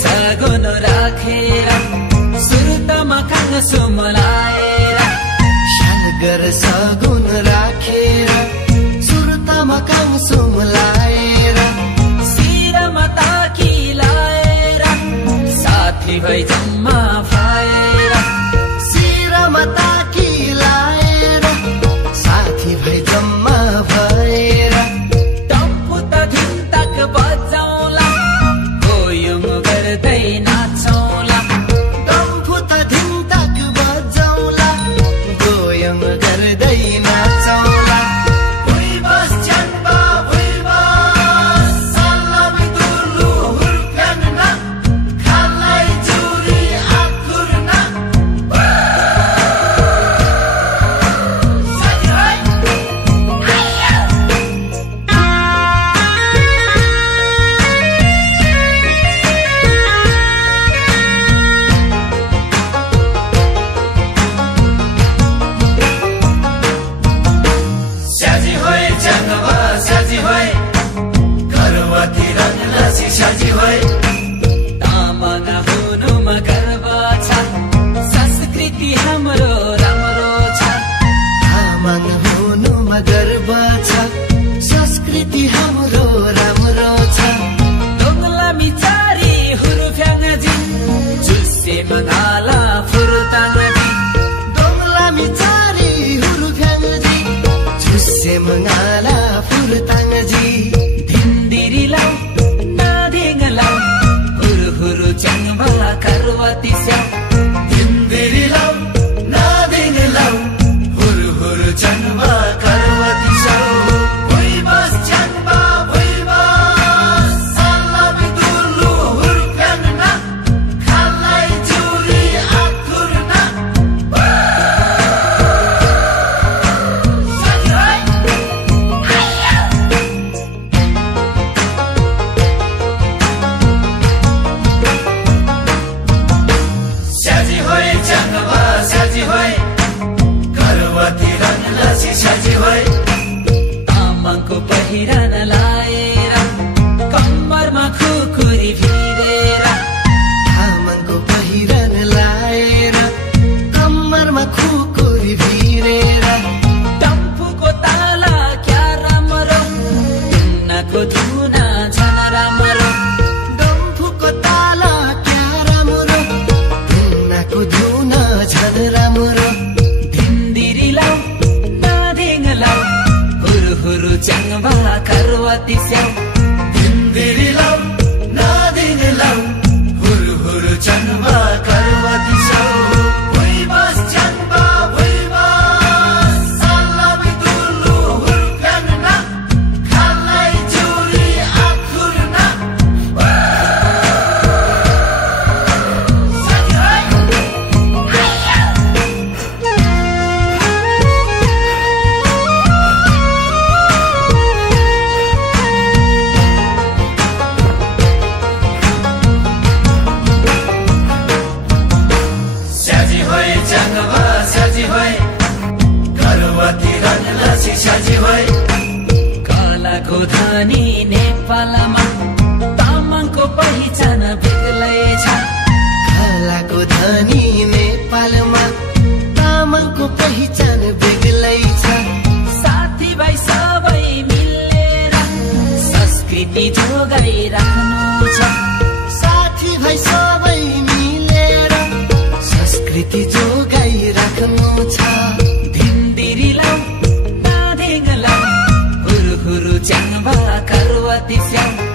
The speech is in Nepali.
सगुन राखेर सुरुतमा काङ सुमलाएर सागर सगुन राखेर सुरुतमा काङ सुमलाएर शिरमा ताकी लाएर साथी भई जम्मा भएर शिरमा ताकी लाएर साथी भई जम्मा भएर टम्पु त धिन्तक बजाउला गोयुङ गर्दै नाचौला टम्पु त धिन्तक बजाउला गोयुङ गर्दै नाचौला भुइँ बस चम्पा भुइँ बस सल्लामी दुलु हुर्कन्ना खालाई चुरी आखुर्ना स्याजी होय जंगवा स्याजी होय गर्भवती रंगलासी स्याजी होय तामाङ हुनुमा गर्व छ संस्कृति हाम्रो राम्रो छ तामाङ हुनुमा गर्व छ संस्कृति हाम्रो राम्रो छ दोङ्लामी चारी हुरुफ्याङजी जुसे मगाला फुरुताङजी दोङ्लामी चारी हुरुफ्याङजी झुसे मगाला फुरुताङजी धिन्दिरी लाउ नादिङ लाउ हुरु हुरु चङ्बा करवती स्याउ धिन्दिरी लाउ नादिङ लाउ हुरु हुरु चङ्बा करवती स्याउ भुइँ बस चङ्बा भुइँ बस सल्लामी दुलु हुर्कन्ना खालाई चुरी आखुर्ना स्याजी होय जंगवा स्याजी होय गर्भवती रंगलासी स्याजी होय तामाङको पहिरन लाएर कम्मरमा खुकुरी भिरेर तामाङको पहिरन लाएर कम्मरमा खुकुरी भिरेर टम्पुको ताला क्या राम्रो टुन्नाको धुना झन राम्रो डम्फुको ताला क्या राम्रो ढुङ्गाको धुन झन राम्रो धिन्दिरी लाउ नादिङ लाउ हुरु हुरु चङ्बा करवती स्याउ धिन्दिरी लाउ नादिङ लाउ हुरु हुरु चङ्बा करवती स्याउ भुइँ बस चङ्बा भुइँ बस सल्लामी दुलु हुर्कन्ना खालाई चुरी आखुर्ना स्याजी होय जंगवा स्याजी होय गर्भवती रंगलासी स्याजी होय कलाको धनी नेपालमा तामाङको पहिचान बेग्लै छ कलाको धनी नेपालमा तामाङको पहिचान बेग्लै छ साथीभाइ सबै मिलेर संस्कृति जोगाइराख्नु छ साथीभाइ सबै मिलेर संस्कृति जोगाइराख्नु छ धिन्दिरी लाउ नादिङ लाउ हुरु हुरु चङ्बा करवती स्याउ